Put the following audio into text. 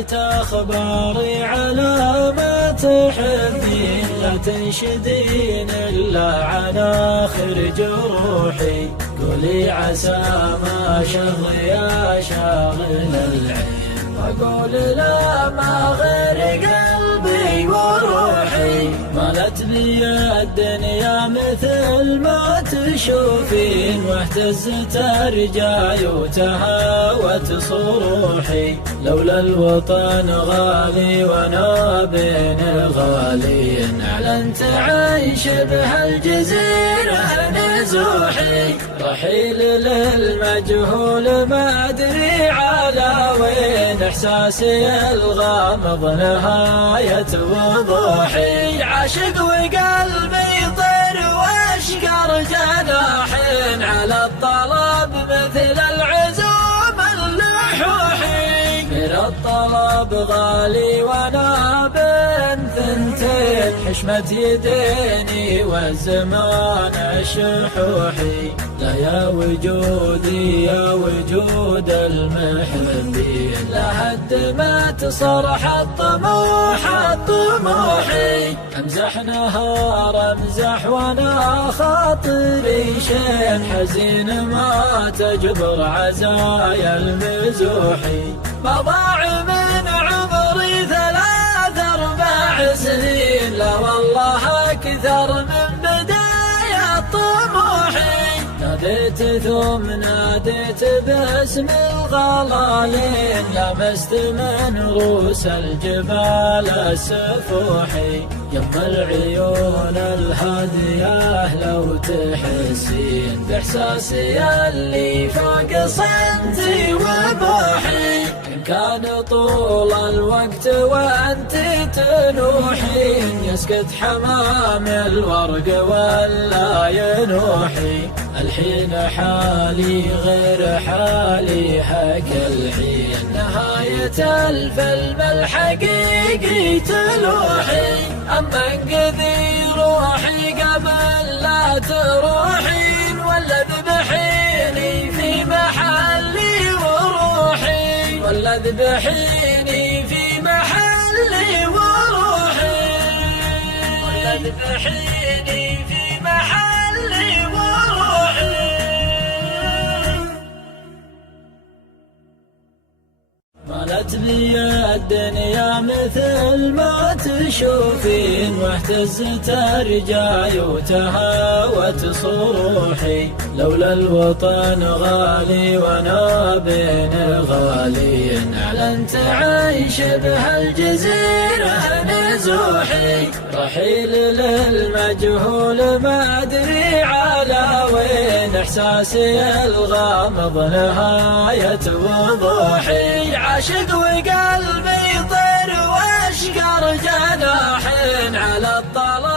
عدت أخباري على ما تحبين، لا تنشدين إلا عن آخر جروحي. قولي عسى ما شغ يا شاغل العين، وأقول لا ما غير قلبي وروحي. مالت بي الدنيا مثل ما تشوفين، واهتزت أرجاي وتهاوت صروحي. لولا الوطن غالي وانا بين غالين، أعلنت عن شبه الجزيرة نزوحي. رحيل للمجهول ما أدري على وين، إحساسي الغامض نهاية وضوحي. عاشق وقلبي طير واشقر جناحين، على الطلب مثل العزوم اللحوحي. من الطلب غالي وانا بين ثنتين، حشمة يديني والزمان الشحوحي. لا يا وجودي يا وجود المحبين، لهدمت صرح الطموح الطموحي. امزح نهار امزح وانا خاطري شين، حزين ما تجبر عزايا المزوحي. ما ضاع من عمري 3 4 سنين، لا والله اكثر من بداية طموحي. ناديت ثم ناديت باسم الغلالين، لمست من رؤوس الجبال السفوحي. يم العيون الهادية لو تحسين بإحساسي اللي فوق صمتي وبوحي. إن كان طول الوقت وأنت تنوحين، يسكت حمام الورق ولا ينوحي. الحين حالي غير حالي هاك الحين، نهاية الفيلم الحقيقي تلوحي. أما انقذي روحي قبل لا تروحين، ولا ذبحيني في محلي وروحي. ولا ذبحيني في محلي وروحي. ولا ذبحيني في محلي وروحي. مالت بي الدنيا مثل ما تشوفين، واهتزت أرجاي وتهاوت صروحي. لولا الوطن غالي وانا بين غالين، أعلنت عن شبه الجزيرة نزوحي. رحيل للمجهول ما أدري على وين، إحساسي الغامض نهاية وضوحي. عاشق وقلبي طير واشقر جناحين، على الطلب